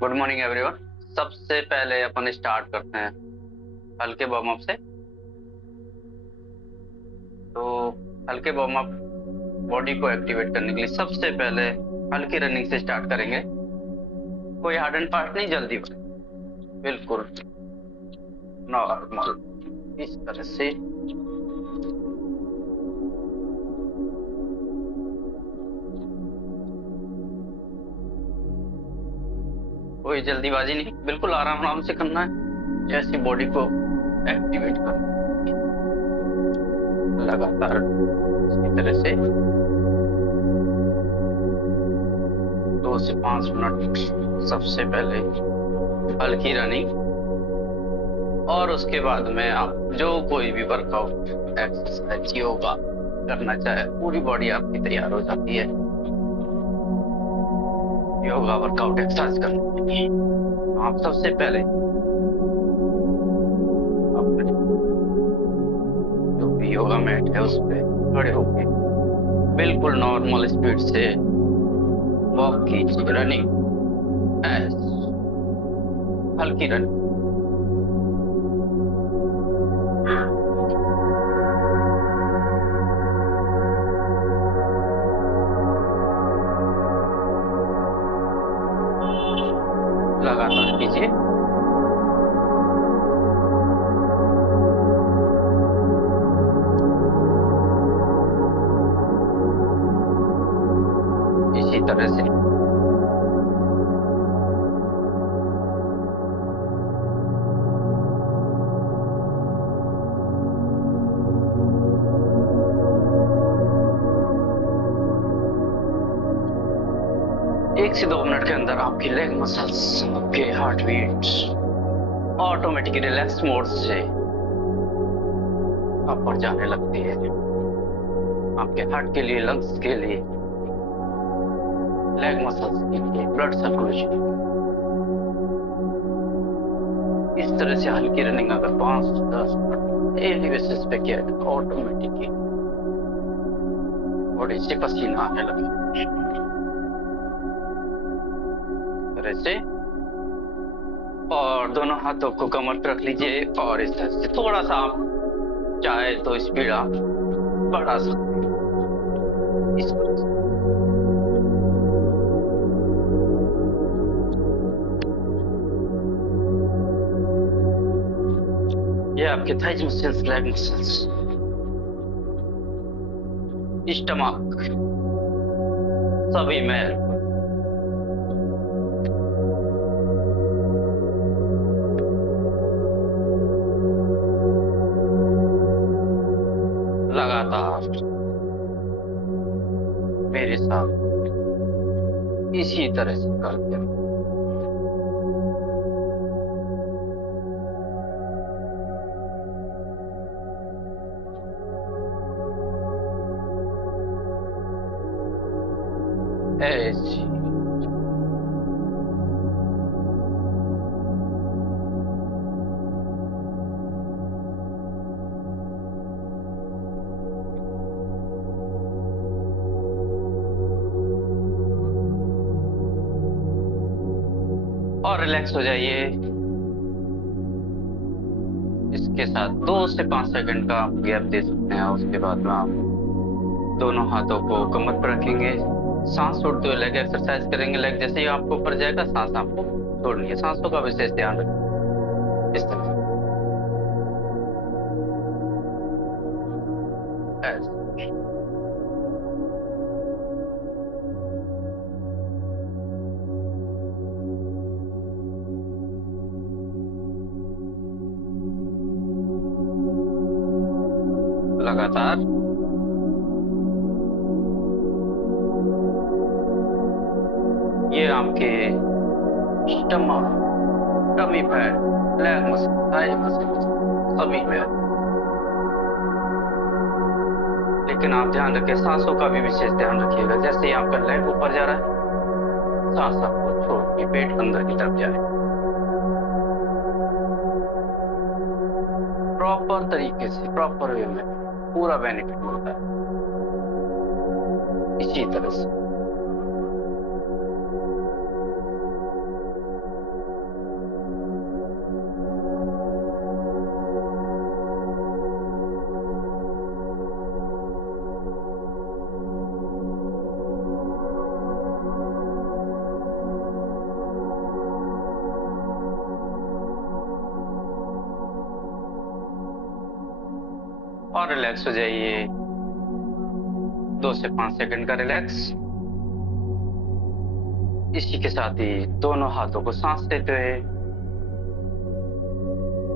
Good morning everyone. सबसे पहले अपन start करते हैं हल्के वार्म अप से। तो हल्के वार्म अप बॉडी को एक्टिवेट करने के लिए सबसे पहले हल्की रनिंग से स्टार्ट करेंगे। कोई हार्ड एंड फास्ट नहीं, जल्दी बिल्कुल नॉर्मल इस तरह से। कोई जल्दीबाजी नहीं, बिल्कुल आराम आराम से करना है। जैसे बॉडी को एक्टिवेट करना लगातार इसी तरह से 2 से 5 मिनट सबसे पहले हल्की रनिंग, और उसके बाद में आप जो कोई भी वर्कआउट, एक्सरसाइज, योगा करना चाहे, पूरी बॉडी आपकी तैयार हो जाती है योगा वर्कआउट एक्सरसाइज करने के लिए। आप सबसे पहले अपने जो भी योगा मैट है उस पे खड़े होके बिल्कुल नॉर्मल स्पीड से वॉक कीजिए, रनिंग, हल्की रनिंग। लगातार कीजिए। इसी तरह से एक से 2 मिनट के अंदर आपकी लेग मसल्स, आपके heart beat automatically relax mode से ऊपर जाने लगती है। आपके हार्ट के लिए, लंग्स के लिए, लेग मसल्स के लिए, ब्लड सर्कुलेशन। इस तरह से हल्की रनिंग अगर 5 से 10 मिनट डेली बेसिस पे किया तो ऑटोमेटिकली बॉडी से पसीना आने लगे। तरह से और दोनों हाथों को कमर पर रख लीजिए, और इस तरह से थोड़ा सा आप चाहे तो स्पीड आप बढ़ा सकते हैं। इस तरह से ये आपके thighs muscles, leg muscles, stomach सभी में लगातार मेरे साथ इसी तरह से करते हैं। ऐसी और रिलैक्स हो जाइए। इसके साथ 2 से 5 सेकंड का आप गैप दे सकते हैं। उसके बाद में आप दोनों हाथों को कमर पर रखेंगे, सांस छोड़ते हुए लेग एक्सरसाइज करेंगे। लेग जैसे ही आपको ऊपर जाएगा, सांस आपको छोड़नी है। सांसों का विशेष ध्यान रखें। इस तरह ऐसे। लगातार ये आपके stomach, tummy fat, leg muscle, thigh muscle सभी में। लेकिन आप ध्यान रखें, सांसों का भी विशेष ध्यान रखिएगा। जैसे ही आपका लेग ऊपर जा रहा है, सांस आपको छोड़ के पेट अंदर की तरफ जाए। प्रॉपर तरीके से, प्रॉपर वे में पूरा बेनिफिट मिलता है। इसी तरह से रिलैक्स हो जाइए। 2 से 5 सेकंड का रिलैक्स। इसी के साथ ही दोनों हाथों को सांस लेते हुए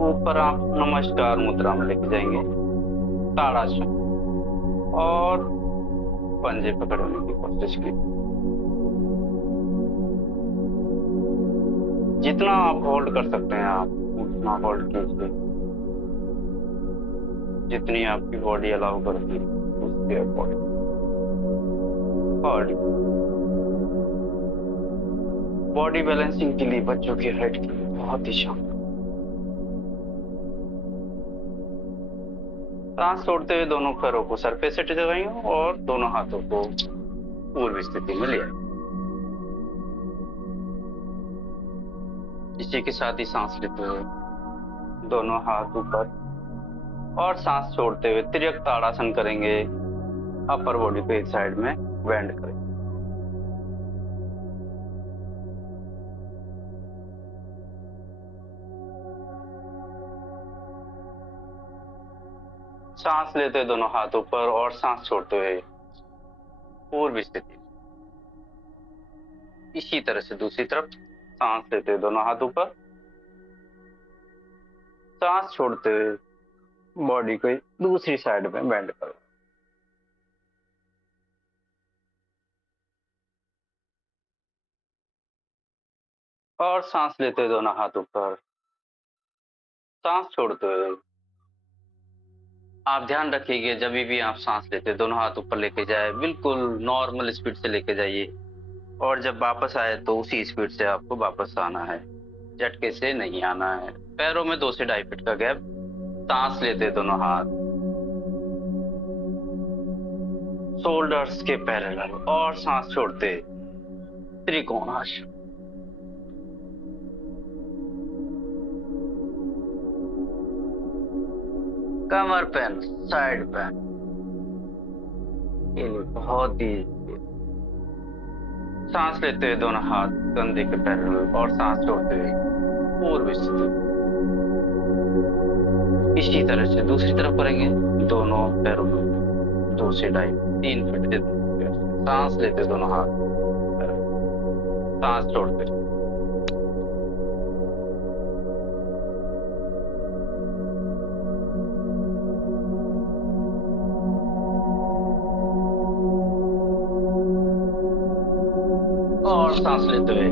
ऊपर आप नमस्कार मुद्रा में लेके जाएंगे, ताड़ासन, और पंजे पकड़ने की कोशिश की। जितना आप होल्ड कर सकते हैं आप उतना होल्ड कीजिए, जितनी आपकी बॉडी अलाउ करती है उसके अकॉर्डिंग। बॉडी बैलेंसिंग के लिए बच्चों की हाइट के लिए बहुत ही शानदार। सांस छोड़ते हुए दोनों पैरों को सर पे सेट लगाइए और दोनों हाथों को पूर्व स्थिति में ले आइए। इसी के साथ ही सांस लेते हुए दोनों हाथ ऊपर और सांस छोड़ते हुए तिर्यक ताड़ासन करेंगे। अपर बॉडी को एक साइड में बेंड करेंगे। सांस लेते हुए दोनों हाथ ऊपर और सांस छोड़ते हुए पूर्व स्थिति। इसी तरह से दूसरी तरफ सांस लेते हुए दोनों हाथ ऊपर, सांस छोड़ते हुए बॉडी को दूसरी साइड में बेंड करो। और सांस लेते हुए दोनों हाथ ऊपर, सांस छोड़ते हुए आप ध्यान रखिएगा जब भी आप सांस लेते हैं दोनों हाथ ऊपर लेके जाए, बिल्कुल नॉर्मल स्पीड से लेके जाइए, और जब वापस आए तो उसी स्पीड से आपको वापस आना है, झटके से नहीं आना है। पैरों में 2 से 2.5 फीट का गैप। सांस लेते दोनों हाथ शोल्डर्स के पैरेलल और सांस छोड़ते त्रिकोणासन। कमर पेन, साइड पेन, ये बहुत ही। सांस लेते हुए दोनों हाथ कंधे के पैरेलल और सांस छोड़ते हुए पूर्व स्थिति। इसी तरह से दूसरी तरफ करेंगे, दोनों पैरों में 2 से 2.5-3 फीट देते। सांस लेते दोनों हाथ, सांस छोड़ते और सांस लेते हुए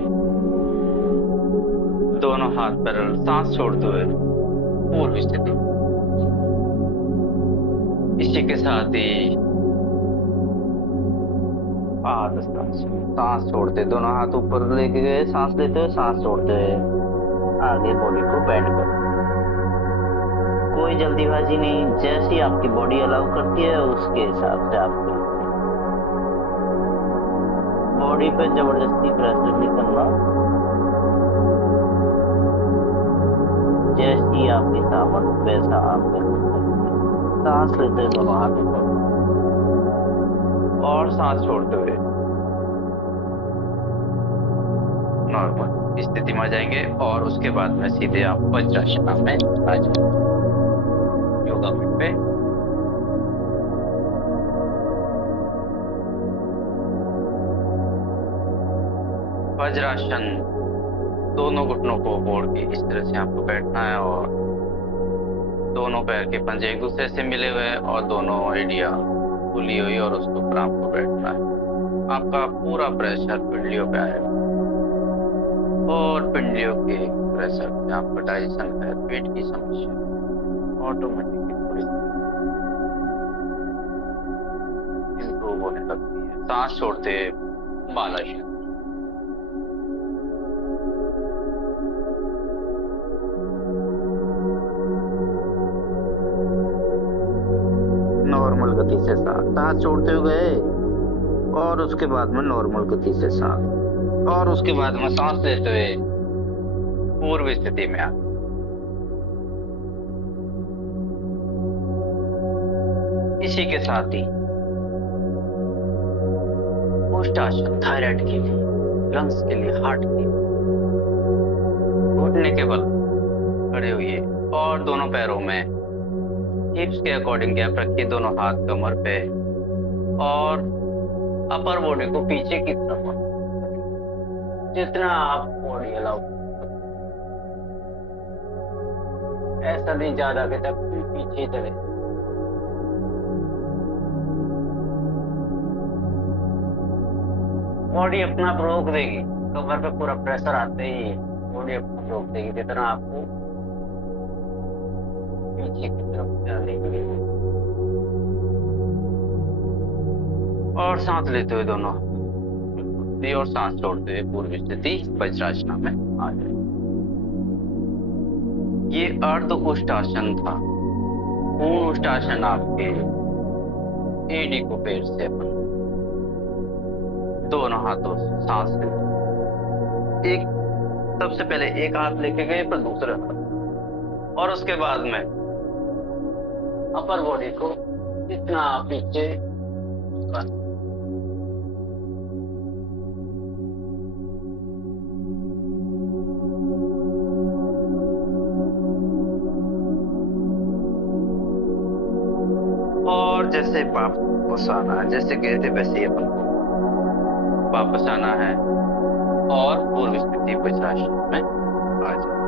दोनों हाथ पैरेलल, सांस छोड़ते हुए पूर्व स्थिति। इसी के साथ ही सांस छोड़ते दोनों हाथ ऊपर लेके गए, सांस लेते हुए सांस छोड़ते हुए आगे बॉडी को बेंड करो। कोई जल्दीबाजी नहीं, जैसी आपकी बॉडी अलाउ करती है उसके हिसाब से आपको बॉडी पे जबरदस्ती प्रेशर नहीं करना। जैसी आपकी सामर्थ्य वैसा आप कर सकते हैं। सांस लेते दोनों हाथ ऊपर और सांस छोड़ते हुए नॉर्मल स्थिति में आ जाएंगे, और उसके बाद में सीधे आप वज्रासन में आ जाएंगे योगा मैट पे। वज्रासन, दोनों घुटनों को मोड़ के इस तरह से आपको बैठना है और दोनों पैर के पंजे एक दूसरे से मिले हुए और दोनों एड़ियां खुली हुई, और उसके ऊपर आपको बैठना है। आपका पूरा प्रेशर पिंडलियों पे आएगा और पिंडलियों के प्रेशर से आपका डाइजेशन है, पेट की समस्या ऑटोमेटिकली थोड़ी इंप्रूव होने लगती है। सांस छोड़ते बालासन। नॉर्मल गति से सांस छोड़ते हुए गए और उसके बाद में नॉर्मल गति से सांस, और उसके बाद में सांस लेते हुए पूर्व स्थिति में आ। इसी के साथ ही उष्टासन, थायराइड के लिए, लंग्स के लिए, हार्ट के लिए। घुटने के बल खड़े हुए और दोनों पैरों में हिप्स के अकॉर्डिंग गैप रखिए, दोनों हाथ कमर पे, और अपर बॉडी को पीछे की तरफ जितना आप बॉडी अलाउ, ऐसा नहीं ज्यादा कि तब पीछे चले। बॉडी अपना आप रोक देगी, कमर पे पूरा प्रेशर आते ही बॉडी अपना रोक देगी, जितना आपको पीछे की तरफ जाने के लिए। और सांस लेते हुए दोनों और सांस छोड़ते हुए पूर्व स्थिति वज्रासन में आ जाए। ये अर्ध उष्टासन था। पूर्ण उष्टासन आपके एडी को पैर से अपन दोनों हाथों से सांस लेते, एक सबसे पहले एक हाथ लेके गए पर दूसरा हाथ, और उसके बाद में अपर बॉडी को जितना पीछे कर, और जैसे वापस आना है, जैसे गए थे वैसे ही अपन को वापस आना है और पूर्व स्थिति वज्रासन में आ जाए।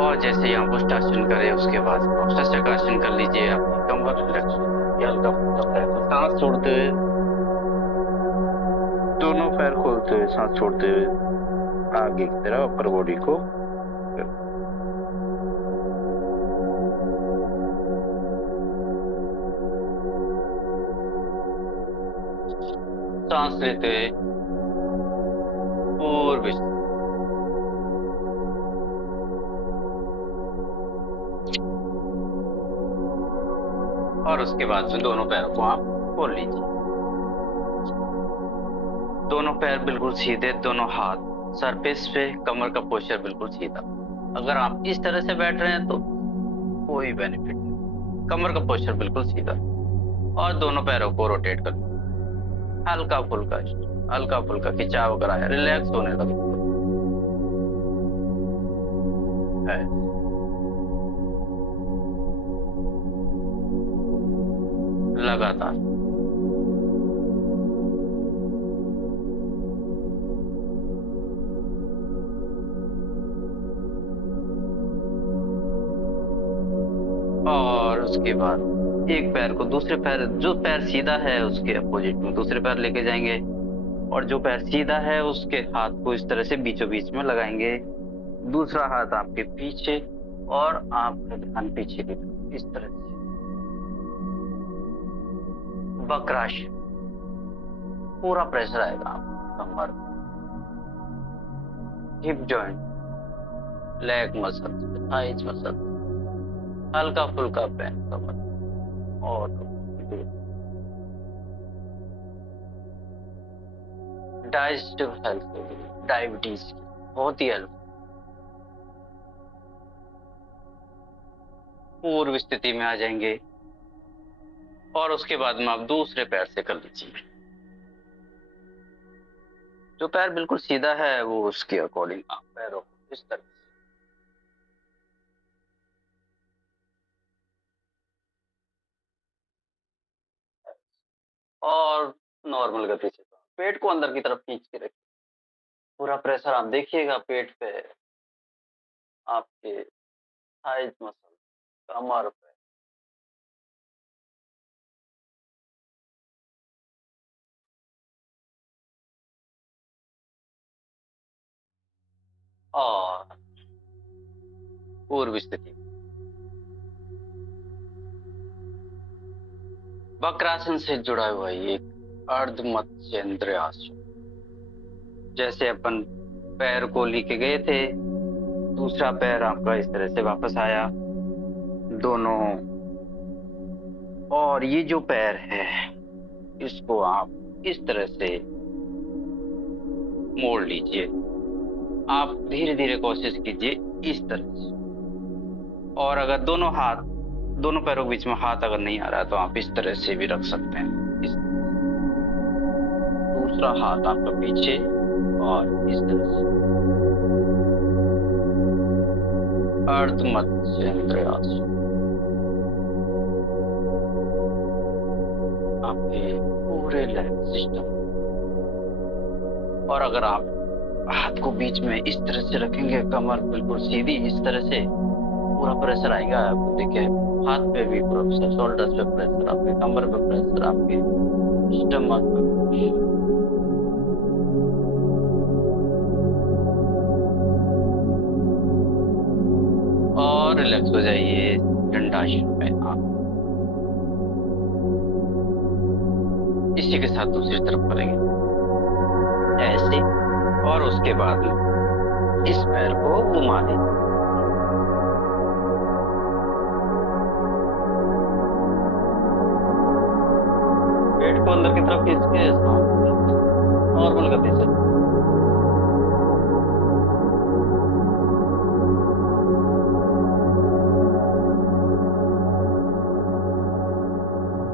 और जैसे ही आप उष्टासन करें उसके बाद शस्त्रकासन कर लीजिए, आपकी कमर रिलैक्स हल्का फुल्का, सांस छोड़ते हुए दोनों पैर खोलते हुए सांस छोड़ते हुए आगे की तरफ अपर बॉडी को सांस लेते हुए पूर्व और उसके बाद में दोनों पैरों को आप खोल लीजिए। दोनों पैर बिल्कुल सीधे, दोनों हाथ सरफेस पे, कमर का पोस्चर बिल्कुल सीधा। अगर आप इस तरह से बैठ रहे हैं तो कोई बेनिफिट नहीं, कमर का पोस्चर बिल्कुल सीधा, और दोनों पैरों को रोटेट कर हल्का फुल्का खिंचाव कराया, रिलैक्स होने लगे लगातार। और उसके बाद एक पैर को दूसरे पैर, जो पैर सीधा है उसके अपोजिट में दूसरे पैर लेके जाएंगे, और जो पैर सीधा है उसके हाथ को इस तरह से बीचों बीच में लगाएंगे, दूसरा हाथ आपके पीछे और आपका ध्यान पीछे की तरफ, इस तरह से वक्रासन। पूरा प्रेशर आएगा आपको कमर, hip joint, leg muscle, thighs muscle, हल्का फुल्का पेन कमर, और डाइजेस्टिव हेल्थ के लिए, डायबिटीज की बहुत ही हेल्प। पूर्व स्थिति में आ जाएंगे, और उसके बाद में आप दूसरे पैर से कर लीजिए। जो पैर बिल्कुल सीधा है वो उसके अकॉर्डिंग आप पैरों को इस तरह से, और नॉर्मल गति से पेट को अंदर की तरफ खींच के रखिए। पूरा प्रेशर आप देखिएगा पेट पे, आपके थाइज मसल, कमर पे, और पूर्व स्थिति वक्रासन से जुड़ा हुआ एक अर्ध मत्स्येंद्र आसन। जैसे अपन पैर को लेके गए थे, दूसरा पैर आपका इस तरह से वापस आया दोनों, और ये जो पैर है इसको आप इस तरह से मोड़ लीजिए। आप धीरे धीरे कोशिश कीजिए इस तरह से, और अगर दोनों पैरों के बीच में हाथ अगर नहीं आ रहा तो आप इस तरह से भी रख सकते हैं। दूसरा हाथ आपका पीछे और इस तरह से अर्ध मत्स्येंद्र आसन। आपके पूरे लेग सिस्टम। और अगर आप हाथ को बीच में इस तरह से रखेंगे, कमर बिल्कुल सीधी इस तरह से, पूरा प्रेशर आएगा आपको। देखिए हाथ पे भी पूरा प्रेशर, शोल्डर्स पे प्रेशर, आपके कमर पे प्रेशर, आपके स्टमक पे। और रिलैक्स हो जाइए दंडासन में आप। इसी के साथ दूसरी तरफ करेंगे ऐसे, और उसके बाद इस पैर को घुमा दें। पेट को अंदर की तरफ खींच के नॉर्मल गति से।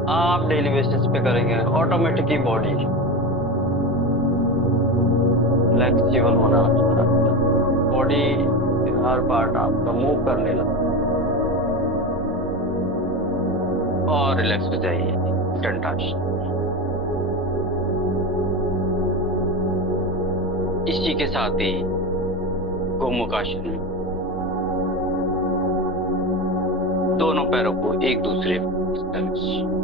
आप डेली बेसिस पे करेंगे, ऑटोमेटिकली बॉडी फ्लेक्सिबल होना लगता है, बॉडी हर पार्ट आपका मूव करने लगता है। और रिलैक्स हो जाइए दंडासन। इसी के साथ ही गोमुखासन में दोनों पैरों को एक दूसरे इस तरह से।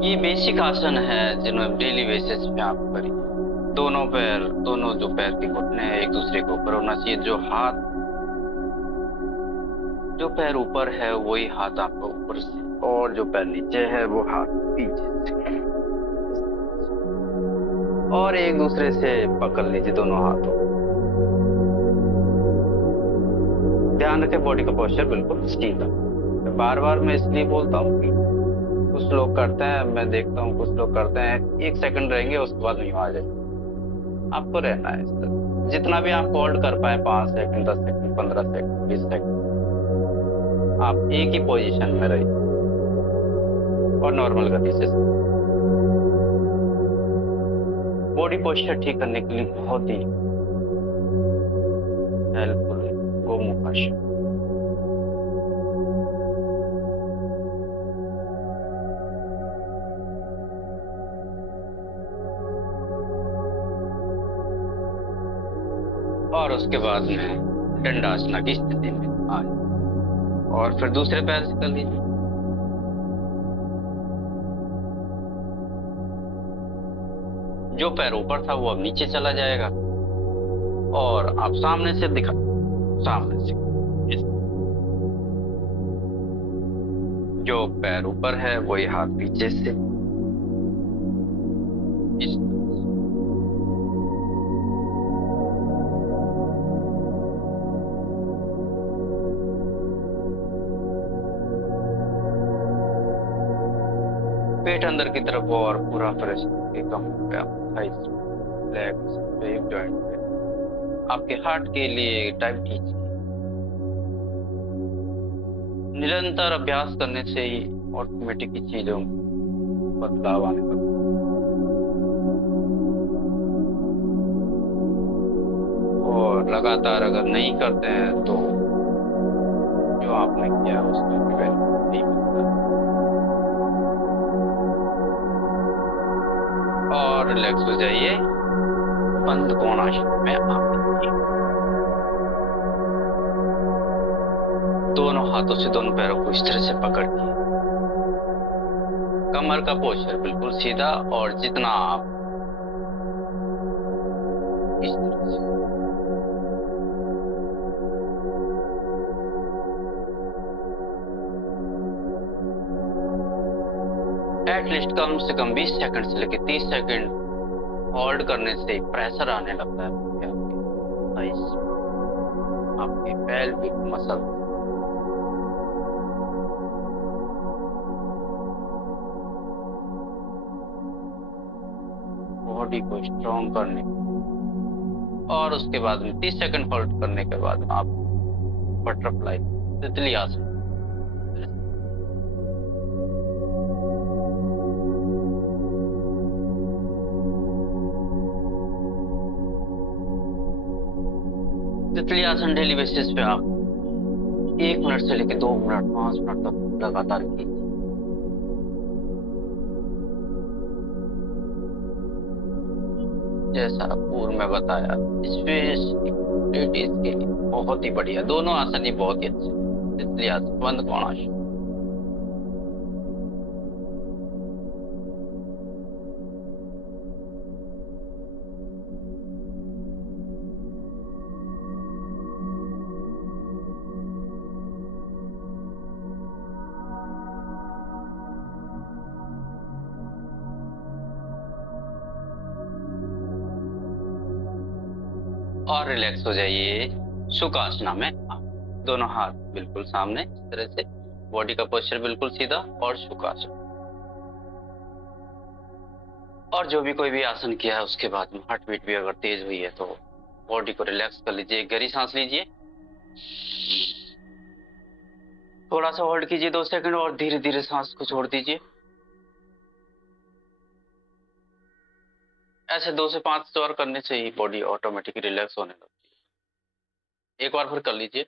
ये बेसिक आसन है जिन्हें डेली बेसिस पे आप करिए। दोनों पैर, दोनों जो पैर के घुटने हैं एक दूसरे के ऊपर होना चाहिए। जो हाथ, जो पैर ऊपर है वही हाथ आपका ऊपर से, और जो पैर नीचे है वो हाथ पीछे से। और एक दूसरे से पकड़ लीजिए दोनों हाथों। ध्यान रखें बॉडी का पोस्चर बिल्कुल सीधा। बार बार मैं इसलिए बोलता हूँ कि कुछ लोग करते हैं, मैं देखता हूँ कुछ लोग करते हैं, 1 सेकंड रहेंगे उसके बाद नहीं आ जाए। आपको रहना है इस तरह, जितना भी आप होल्ड कर पाए, 5 सेकंड, 10 सेकंड, 15 सेकंड, 20 सेकंड, आप एक ही पोजीशन में रहिए और नॉर्मल गति से। बॉडी पोस्चर ठीक करने के लिए बहुत ही हेल्पफुल है गोमुखासन। और उसके बाद में दंडासन की स्थिति में आ जाए, और फिर दूसरे पैर से कर लीजिए। जो पैर ऊपर था वो अब नीचे चला जाएगा, और आप सामने से दिखा, सामने से इस, जो पैर ऊपर है वही हाथ पीछे से इस। पेट अंदर की तरफ हो और पूरा फ्रेश के कम पे आप थाइस, लेग्स, हिप जॉइंट पे आपके हार्ट के लिए डायबिटीज। निरंतर अभ्यास करने से ही ऑटोमेटिक चीजों में बदलाव आने लगता है। और लगातार अगर नहीं करते हैं तो जो आपने किया उसका बेनिफिट नहीं मिलता। और रिलैक्स हो जाइए बंद कोणासन में आप दोनों हाथों से दोनों पैरों को इस तरह से पकड़ के, कमर का पोस्चर बिल्कुल सीधा, और जितना आप इस तरह से एटलीस्ट कम से कम 20 सेकंड से लेकर 30 सेकंड होल्ड करने से प्रेशर आने लगता है आपके पेल्विक मसल। बॉडी को स्ट्रॉन्ग करने, और उसके बाद में 30 सेकंड होल्ड करने के बाद आप बटरफ्लाई तितली आसन। तितली आसन डेली बेसिस पे आप 1 मिनट से लेकर 2 मिनट, 5 मिनट तक लगातार कीजिए। जैसा पूर्व में बताया, स्पेस एक्टिविटीज के लिए बहुत ही बढ़िया, दोनों आसन ही बहुत ही अच्छे। इसलिए आसन बंद कोणासन। और रिलैक्स हो जाइए सुखासना में। दोनों हाथ बिल्कुल सामने, इस तरह से बॉडी का पोस्चर बिल्कुल सीधा और सुखासन। और जो भी कोई भी आसन किया है उसके बाद में हार्ट बीट भी अगर तेज हुई है तो बॉडी को रिलैक्स कर लीजिए। गहरी सांस लीजिए, थोड़ा सा होल्ड कीजिए 2 सेकंड और धीरे धीरे सांस को छोड़ दीजिए। ऐसे 2 से 5 बार करने से ही बॉडी ऑटोमेटिक रिलैक्स होने लगती है। एक बार फिर कर लीजिए।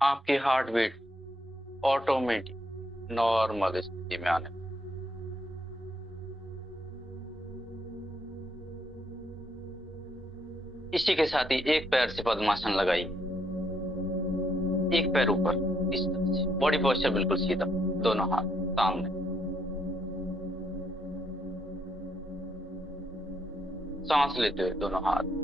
आपकी हार्ट बीट ऑटोमेटिक नॉर्मल स्थिति में आने। इसी के साथ ही एक पैर से पद्मासन लगाइए, एक पैर ऊपर, इस तरह से बॉडी पोस्चर बिल्कुल सीधा, दोनों हाथ सामने। सांस लेते हुए दोनों हाथ,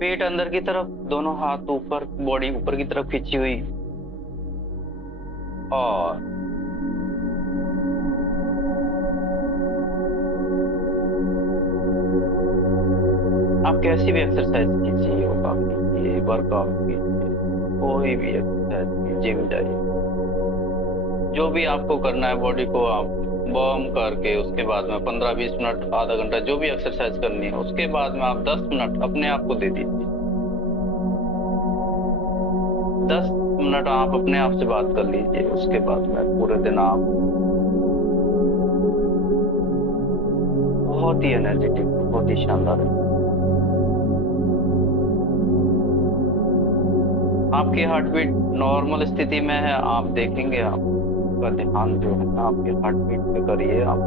पेट अंदर की तरफ, दोनों हाथ ऊपर, बॉडी ऊपर की तरफ खींची हुई। और आप कैसी भी एक्सरसाइज कीजिए, योगा कीजिए, वर्कआउट कीजिए, कोई भी एक्सरसाइज कीजिए, जिम जाइए, जो भी आपको करना है बॉडी को आप बर्न करके उसके बाद में 15-20 मिनट, आधा घंटा, जो भी एक्सरसाइज करनी है, उसके बाद में आप 10 मिनट अपने आप को दे दीजिए। 10 मिनट आप अपने आप से बात कर लीजिए। उसके बाद में पूरे दिन आप बहुत ही एनर्जेटिक, बहुत ही शानदार है। आपकी हार्ट बीट नॉर्मल स्थिति में है, आप देखेंगे, आपका ध्यान जो है ना आपके हार्ट बीट पे करिए। आप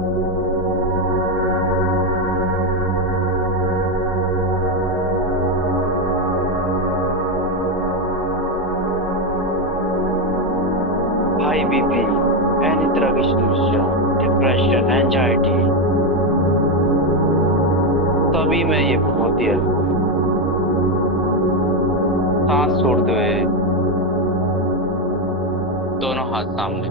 हाई बीपी, एनी तरह की समस्या, डिप्रेशन, एंजाइटी, सभी में ये बहुत ही हेल्पफुल है। सांस छोड़ते हुए दोनों हाथ सामने,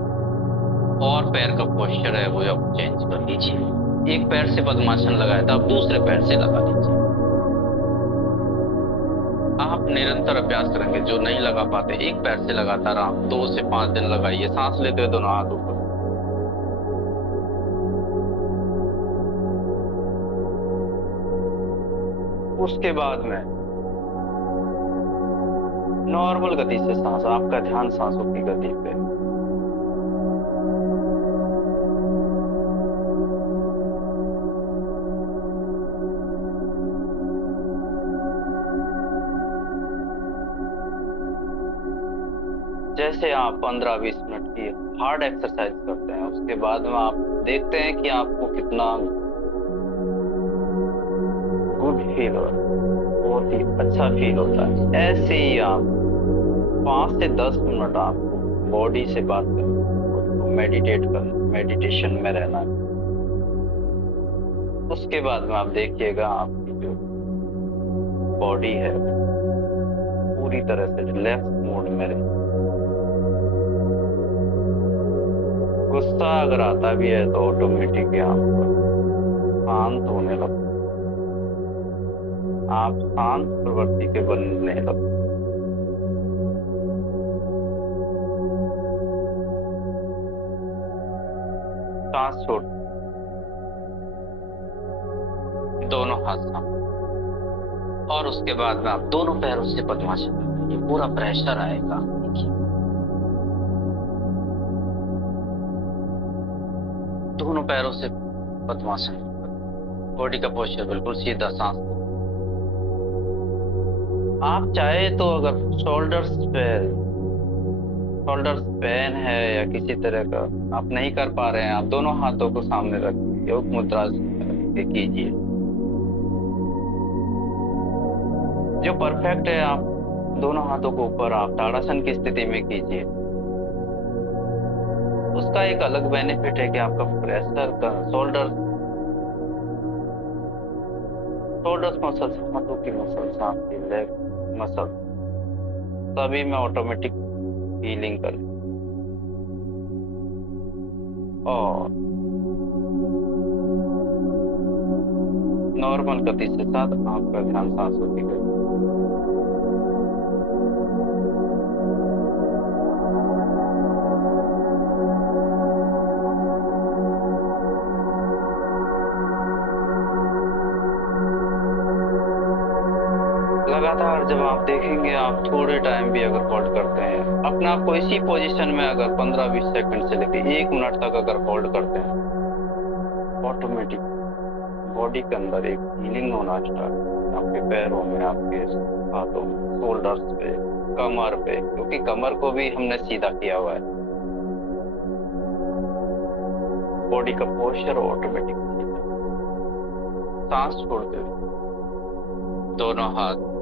और पैर का पोस्चर है वो आप चेंज कर लीजिए। एक पैर से पद्मासन लगाया था, अब दूसरे पैर से लगा लीजिए। आप निरंतर अभ्यास करेंगे, जो नहीं लगा पाते एक पैर से लगातार आप 2 से 5 दिन लगाइए। सांस लेते हुए दोनों हाथ ऊपर। उसके बाद में नॉर्मल गति से सांस, आपका ध्यान सांसों की गति पे। जैसे आप 15-20 मिनट की हार्ड एक्सरसाइज करते हैं, उसके बाद में आप देखते हैं कि आपको कितना गुड फील हो रहा है, बहुत ही अच्छा फील होता है। ऐसे ही आप 5 से 10 मिनट आपको बॉडी से बात करना, मेडिटेट करना, मेडिटेशन में रहना है। उसके बाद में आप देखिएगा आपकी जो बॉडी है पूरी तरह से रिलैक्स मोड में रहे। गुस्सा अगर आता भी है तो ऑटोमेटिक आपको शांत होने लगता, आप शांत प्रवृत्ति के बनने लगते। सांस छोड़, दोनों हाथ सामने, और उसके बाद में आप दोनों पैरों से पद्मासन करेंगे। पूरा प्रेशर आएगा, देखिए दोनों पैरों से पद्मासन, बॉडी का पोस्चर बिल्कुल सीधा। सांस आप चाहे तो अगर शोल्डर्स पेन है या किसी तरह का आप नहीं कर पा रहे हैं, आप दोनों हाथों को सामने रखिए, योग मुद्रा में रख के कीजिए। जो परफेक्ट है आप दोनों हाथों को ऊपर आप ताड़ासन की स्थिति में कीजिए। उसका एक अलग बेनिफिट है कि आपका प्रेशर का शोल्डर्स मसल्स, हाथों की मसल्स, आपकी लेग मसल सभी में ऑटोमेटिक हीलिंग कर और नॉर्मल गति के साथ आपका ध्यान सांसों की गति। लगातार जब आप देखेंगे, आप थोड़े टाइम भी अगर होल्ड करते हैं अपने आप को इसी पोजीशन में, अगर 15-20 सेकंड से लेकर 1 मिनट तक अगर होल्ड करते हैं, ऑटोमेटिक बॉडी के अंदर एक हीलिंग होना स्टार्ट, आपके पैरों में, आपके हाथों में, शोल्डर्स पे, कमर पे, क्योंकि कमर को भी हमने सीधा किया हुआ है। बॉडी का पोस्चर ऑटोमेटिक सीधा। सांस छोड़ते हुए दोनों हाथ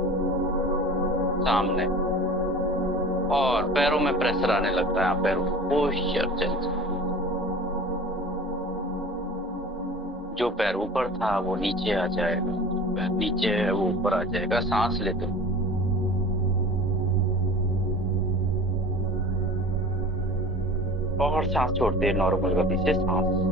सामने और पैरों में प्रेशर आने लगता है, पैरों पोस्चर चेंज। जो पैर ऊपर था वो नीचे आ जाएगा, पैर नीचे है वो ऊपर आ जाएगा। सांस लेते हुए और सांस छोड़ते हैं नॉर्मल गति से। सांस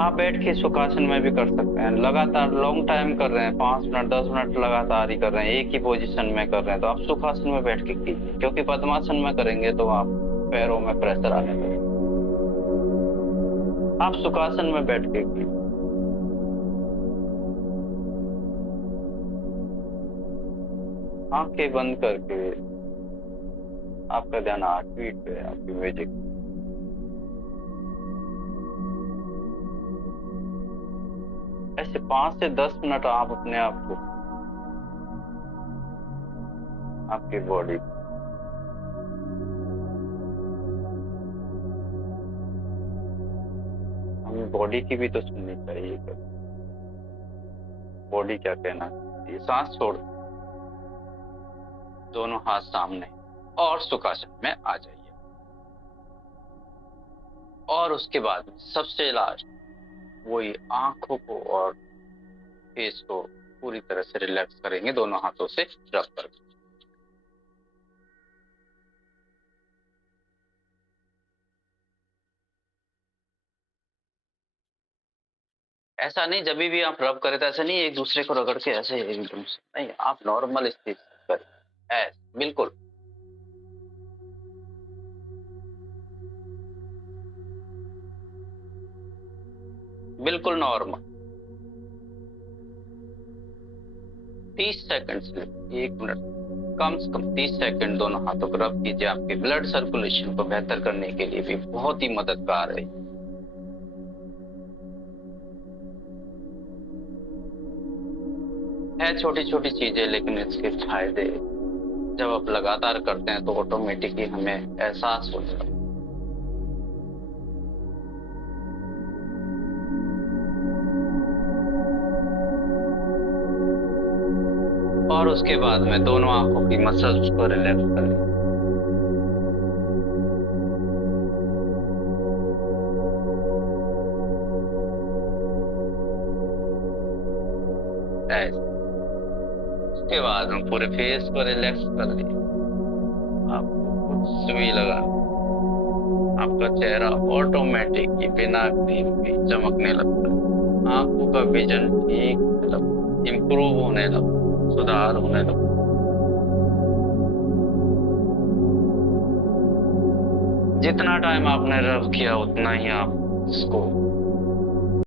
आप बैठ के सुखासन में भी कर सकते हैं। लगातार लॉन्ग टाइम कर रहे हैं, 5 मिनट 10 मिनट लगातार ही कर रहे हैं, एक ही पोजीशन में कर रहे हैं, तो आप सुखासन में बैठ के कीजिए, क्योंकि पद्मासन में करेंगे तो आप पैरों में प्रेशर आने लगेगा। आप सुखासन में बैठ के कीजिए। आंखें बंद करके आपका ध्यान हार्ट बीट पे, आपकी म्यूजिक। ऐसे 5 से 10 मिनट आप अपने आप को, आपकी बॉडी, हमें बॉडी की भी तो सुननी चाहिए, बॉडी क्या कहना चाहिए। सांस छोड़, दोनों हाथ सामने और सुखासन में आ जाइए। और उसके बाद सबसे लास्ट वही आंखों को और फेस को पूरी तरह से रिलैक्स करेंगे, दोनों हाथों से रब करके। ऐसा नहीं जब भी आप रब करें तो ऐसा नहीं एक दूसरे को रगड़ के ऐसे एकदम से नहीं, आप नॉर्मल स्थिति करें ऐसे, बिल्कुल बिल्कुल नॉर्मल। 30 सेकंड से 1 मिनट, कम से कम 30 सेकंड दोनों हाथों को रब कीजिए। आपके ब्लड सर्कुलेशन को बेहतर करने के लिए भी बहुत ही मददगार है छोटी छोटी चीजें, लेकिन इसके फायदे जब आप लगातार करते हैं तो ऑटोमेटिकली हमें एहसास हो जाता है। और उसके बाद में दोनों आंखों की मसल्स को रिलैक्स कर लें। उसके बाद में पूरे फेस को रिलैक्स कर लें। आपको कुछ भी लगा, आपका चेहरा ऑटोमेटिक बिना क्रीम के चमकने लगता है। आंखों का विजन ठीक मतलब इम्प्रूव होने लगता, सुधार होने लगता। जितना टाइम आपने रब किया उतना ही आप इसको